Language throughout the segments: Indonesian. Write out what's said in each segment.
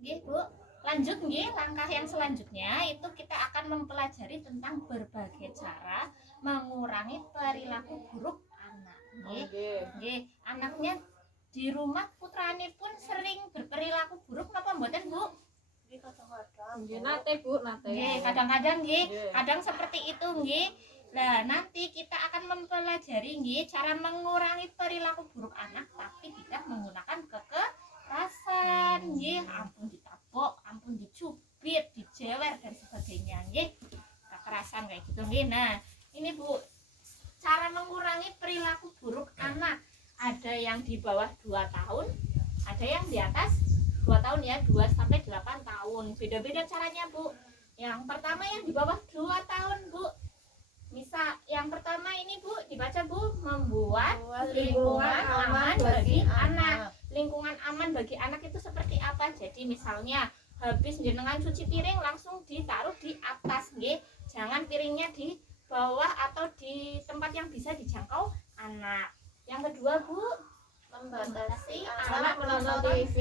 Nggih, Bu. Lanjut nggih, langkah yang selanjutnya itu kita akan mempelajari tentang berbagai cara mengurangi perilaku buruk anak. Nggih. Nggih, anaknya di rumah putranipun sering berperilaku buruk napa mboten, Bu? Nggih kadang-kadang. Nggih nate Bu, nate. Nggih, kadang-kadang nggih, Nggih. kadang seperti itu nggih. Nah, nanti kita akan mempelajari nggih cara mengurangi perilaku buruk anak tapi tidak menggunakan kekerasan nggih, ampun ditabok, ampun dicubit, dijewer dan sebagainya nggih. Kekerasan kayak gitu nggih. Nah, ini Bu, cara mengurangi perilaku buruk anak. Ada yang di bawah 2 tahun, ada yang di atas 2 tahun ya, 2 sampai 8 tahun. Beda-beda caranya, Bu. Yang pertama yang di bawah 2 tahun, Bu. Misal yang pertama ini Bu, dibaca Bu, membuat lingkungan aman bagi anak. Lingkungan aman bagi anak itu seperti apa? Jadi misalnya habis jenengan cuci piring langsung ditaruh di atas nggih. Jangan piringnya di bawah atau di tempat yang bisa dijangkau anak. Yang kedua Bu, membatasi anak menonton TV.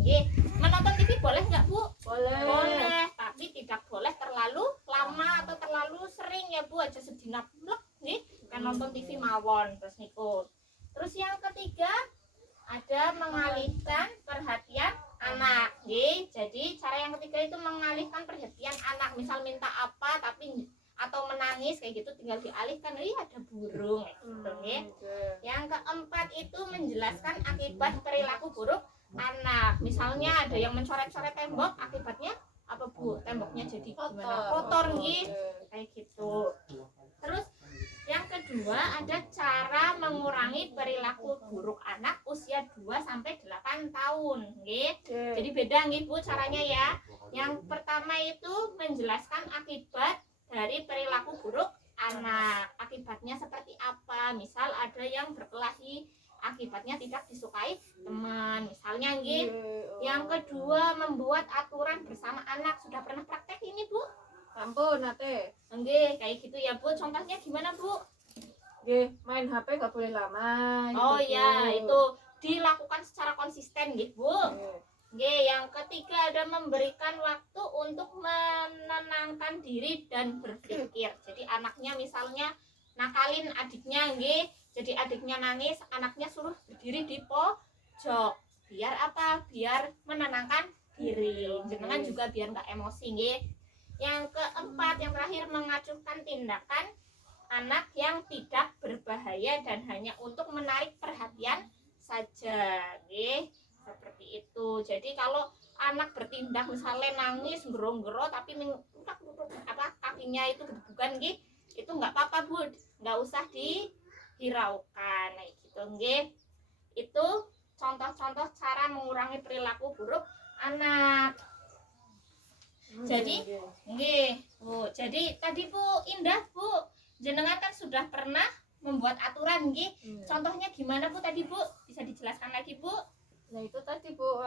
Nggih, menonton TV boleh nggak Bu? Boleh. Boleh, tapi tidak boleh terlalu lama atau terlalu sering ya Bu, aja sedina blek nih kan nonton TV mawon terus niku. Terus yang ketiga ada mengalihkan perhatian anak. Nggih, jadi cara yang ketiga itu mengalihkan perhatian anak. Misal minta apa tapi atau menangis kayak gitu tinggal dialihkan, ada burung kayak gitu nggih. Yang keempat itu menjelaskan akibat perilaku buruk anak. Misalnya ada yang mencoret-coret tembok, akibatnya apa Bu? Temboknya jadi gimana? Kotor nggih. Kayak gitu. Terus yang kedua ada cara mengurangi perilaku buruk anak usia 2 sampai 8 tahun nggih. Jadi beda nggih Bu caranya ya. Yang pertama itu menjelaskan akibat dari perilaku buruk anak. Akibatnya seperti apa? Misal ada yang berkelahi, akibatnya tidak disukai teman misalnya nggih. Yang kedua membuat aturan bersama anak. Sudah pernah praktek ini Bu? Sampun nate. Nggih, kayak gitu ya Bu. Contohnya gimana Bu? Nggih, main HP nggak boleh lama. Oh gitu, ya, Bu. itu dilakukan secara konsisten nggih Bu. Nggih, yang ketiga ada memberikan waktu untuk menenangkan diri dan berpikir. Jadi anaknya misalnya nakalin adiknya nggih. Jadi adiknya nangis, anaknya suruh berdiri di pojok. Biar apa? Biar menenangkan diri. Jenengan juga biar nggak emosi nggih. Yang keempat, yang terakhir mengacuhkan tindakan anak yang tidak berbahaya dan hanya untuk menarik perhatian saja nggih. Seperti itu. Jadi kalau anak bertindak misalnya nangis gerong-gero tapi apa kakinya itu gedebukan nggih, itu nggak apa-apa Bu, nggak usah dihiraukan kayak gitu nggih. Itu contoh-contoh cara mengurangi perilaku buruk anak. Jadi nggih Bu, jadi tadi Bu Indah Bu, jenengan kan sudah pernah membuat aturan nggih. Contohnya gimana Bu tadi Bu? Bisa dijelaskan lagi Bu? Nah itu tadi Bu,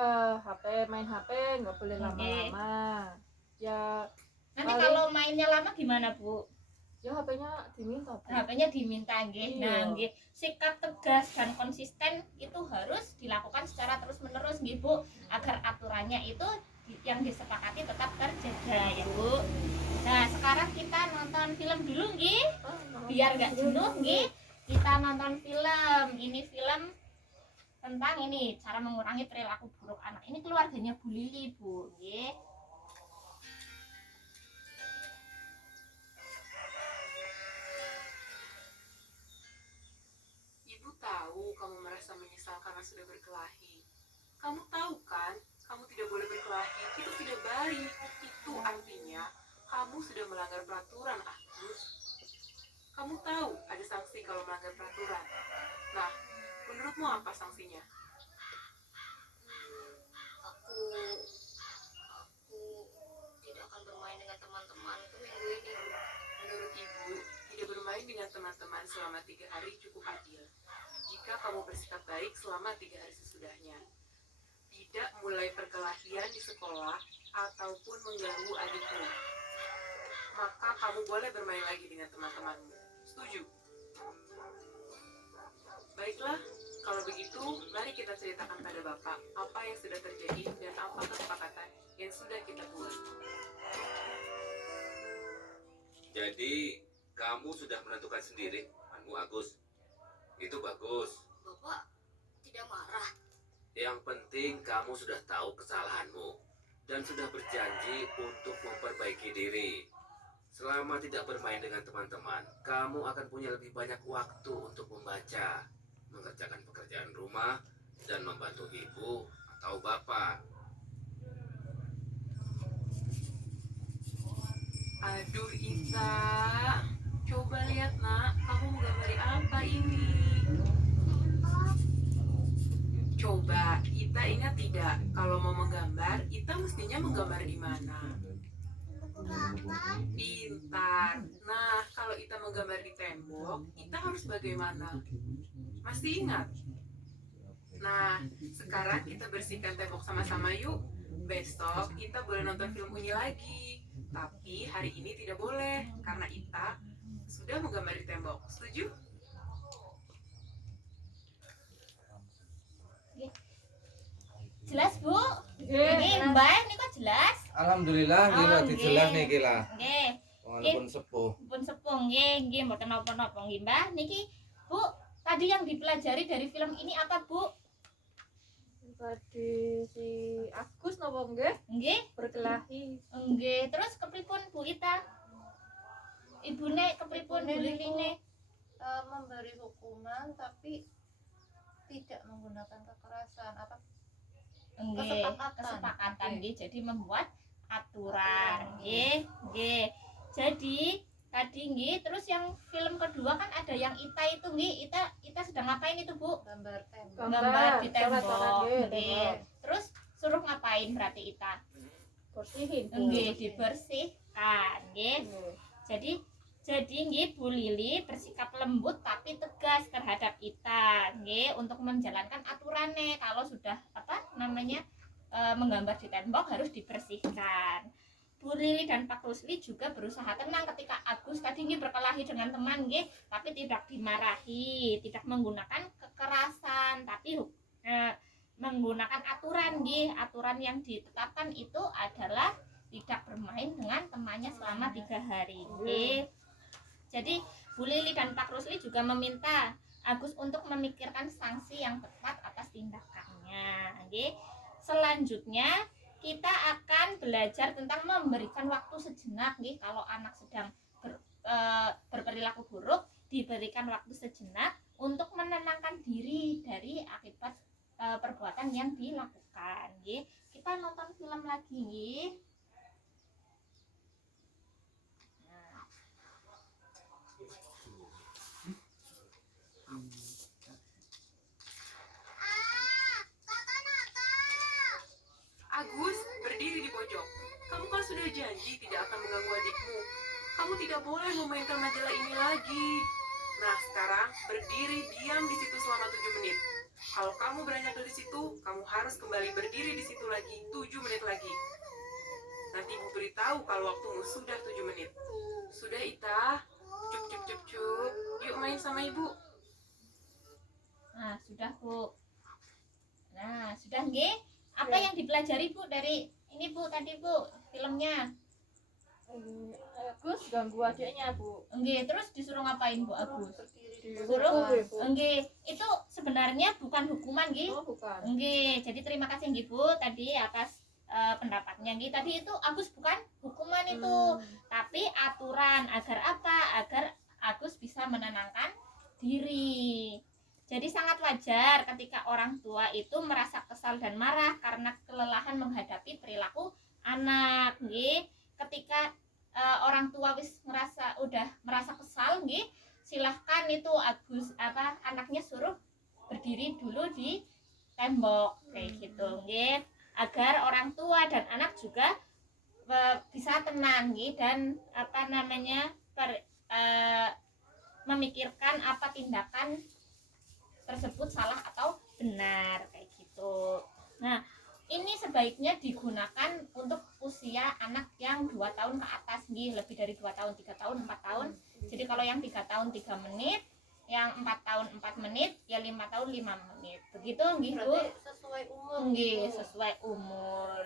main HP nggak boleh lama-lama. Ya Nanti paling- kalau mainnya lama gimana Bu? ya HP-nya diminta Bu. HP-nya diminta nggih. Nah, nggih, sikap tegas dan konsisten itu harus dilakukan secara terus-menerus nggih Bu, agar aturannya itu yang disepakati tetap terjaga ya Bu. Nah, sekarang kita nonton film dulu nggih. Biar gak jenuh nggih. Kita nonton film. Ini film tentang ini cara mengurangi perilaku buruk anak. Ini keluarganya Bu Lili Bu nggih. Ibu tahu kamu merasa menyesal karena sudah berkelahi. Kamu tahu kan, kamu tidak boleh berkelahi, itu tidak baik. Itu artinya kamu sudah melanggar peraturan, Agus. Kamu tahu ada sanksi kalau melanggar peraturan. Nah, menurutmu apa sanksinya? Aku tidak akan bermain dengan teman-temanku minggu ini. Menurut Ibu, tidak bermain dengan teman-teman selama 3 hari cukup adil. Jika kamu bersikap baik selama 3 hari sesudahnya. Tidak mulai perkelahian di sekolah ataupun mengganggu adikmu. Maka kamu boleh bermain lagi dengan teman-temanmu. Setuju? Baiklah, kalau begitu, mari kita ceritakan pada Bapak apa yang sudah terjadi dan apa kesepakatan Jadi kamu sudah menentukan sendiri temanmu Agus. Itu bagus. Bapak tidak marah. Yang penting kamu sudah tahu kesalahanmu dan sudah berjanji untuk memperbaiki diri. Selama tidak bermain dengan teman-teman, kamu akan punya lebih banyak waktu untuk membaca, mengerjakan pekerjaan rumah, dan membantu ibu atau bapak. Aduh Ita, coba lihat nak, kamu menggambari apa ini? Coba, Ita ingat tidak, kalau mau menggambar, Ita mestinya menggambar di mana? Pintar. Nah, kalau Ita menggambar di tembok, Ita harus bagaimana? Masih ingat? Nah, sekarang kita bersihkan tembok sama-sama yuk. Besok Ita boleh nonton film Unyi lagi. Tapi hari ini tidak boleh, karena Ita sudah menggambar di tembok. Setuju? Jelas, Bu? Nggih, Ini jelas. Mbak, ini kok jelas? Alhamdulillah, Oh, kira nggih. dijelas nih kila. Nggih. Walaupun sepuh. Pun sepuh nggih, nggih mboten napa-napa nggih, Mbah. Niki, Bu, tadi yang dipelajari dari film ini apa, Bu? Tadi si Agus napa nggih Nggih, berkelahi. nggih. Terus kepripun Bu Ita? Ibune kepripun Bu Ibune Liline? memberi hukuman tapi tidak menggunakan kekerasan apa Nggih, Kesepakatan. kesepakatan Nggih. nggih. Jadi membuat aturan, nggih, nggih. Jadi tadi nggih, terus yang film kedua kan ada yang Ita itu nggih. Ita sedang ngapain itu, Bu? gambar tembok Gambar di coret-coret tembok. nggih, Nggih. tembok. Terus suruh ngapain berarti Ita? Bersihin. Bu. Nggih, dibersihkan, nggih. Nggih. Jadi nggih Bu Lili bersikap lembut tapi tegas terhadap Ita, nggih, untuk menjalankan aturannya. Kalau sudah menggambar di tembok harus dibersihkan. Bu Lili dan Pak Rusli juga berusaha tenang ketika Agus tadi nggih berkelahi dengan teman nggih, tapi tidak dimarahi, tidak menggunakan kekerasan, tapi menggunakan aturan nggih. Aturan yang ditetapkan itu adalah tidak bermain dengan temannya selama 3 hari nggih. Jadi Bu Lili dan Pak Rusli juga meminta Agus untuk memikirkan sanksi yang tepat atas tindakannya nggih. Selanjutnya kita akan belajar tentang memberikan waktu sejenak nggih. Kalau anak sedang berperilaku buruk, diberikan waktu sejenak untuk menenangkan diri dari akibat perbuatan yang dilakukan nggih. Kita nonton film lagi nggih. Agus, berdiri di pojok. Kamu kan sudah janji tidak akan mengganggu adikmu. Kamu tidak boleh memainkan majalah ini lagi. Nah, sekarang berdiri diam di situ selama 7 menit. Kalau kamu beranjak dari situ, kamu harus kembali berdiri di situ lagi 7 menit lagi. Nanti ibu beritahu kalau waktumu sudah 7 menit. Sudah, Ita? Cup, cup, cup, cup. Yuk main sama ibu. Nah, sudah Bu. Nah, sudah nggih. Apa yang dipelajari Bu dari ini Bu tadi Bu filmnya? Agus ganggu adiknya, Bu. Nggih, terus disuruh ngapain Bu Agus? Disuruh, Bu. Nggih, itu sebenarnya bukan hukuman nggih. Oh, bukan. Nggih, jadi terima kasih nggih Bu tadi atas pendapatnya nggih. Tadi itu Agus bukan hukuman itu, tapi aturan agar apa? Agar Agus bisa menenangkan diri. Jadi sangat wajar ketika orang tua itu merasa kesal dan marah karena kelelahan menghadapi perilaku anak nggih. Ketika orang tua udah merasa kesal nggih, silahkan itu Agus anaknya suruh berdiri dulu di tembok kayak gitu nggih, agar orang tua dan anak juga bisa tenang nggih dan memikirkan apa tindakan tersebut salah atau benar kayak gitu. Nah, ini sebaiknya digunakan untuk usia anak yang 2 tahun ke atas nggih, lebih dari 2 tahun, 3 tahun, 4 tahun. Jadi kalau yang 3 tahun 3 menit, yang 4 tahun 4 menit, ya 5 tahun 5 menit. Begitu nggih, Bu. Berarti sesuai umur Nggih, gitu. sesuai umur.